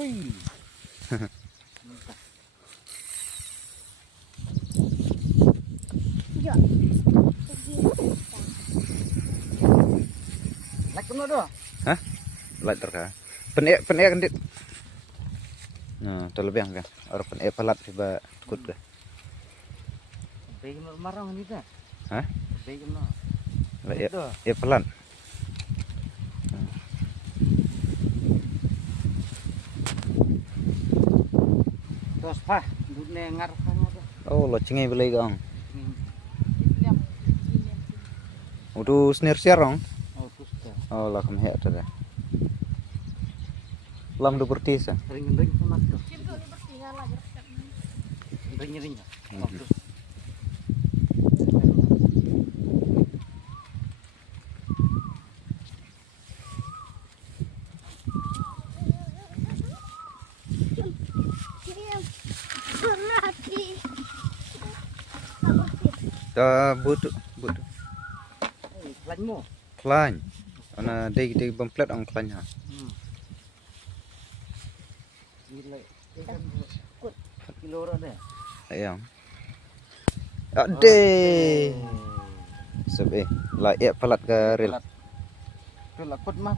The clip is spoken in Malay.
Wih. Ya. Lek kena doh. Hah? Light terka. Penek kan dit. Nah, terlebih kan. Orang penek pelat tiba kut ke. Baik marah ni dah. Hah? Baik kena. Light ya pelan. Terus pah, dudne ngarah doh. Oh, lo cengai belai gang. Udah snare siarong. Oh, pusta. Oh, lah kamu hek tada. Lam do bertisa. Ring-ring panas doh. Sibuk ni bertinggal lagi. Ring-ring. Mhm. Oh, terus. Ta butu. Lain mo. Klan. Ana day bemplet ang klan ha. Gila. Ikan kut kilo ora deh. Ayang. Ade. Sebe. Lah ya pelat ke rel. Pelat kut mah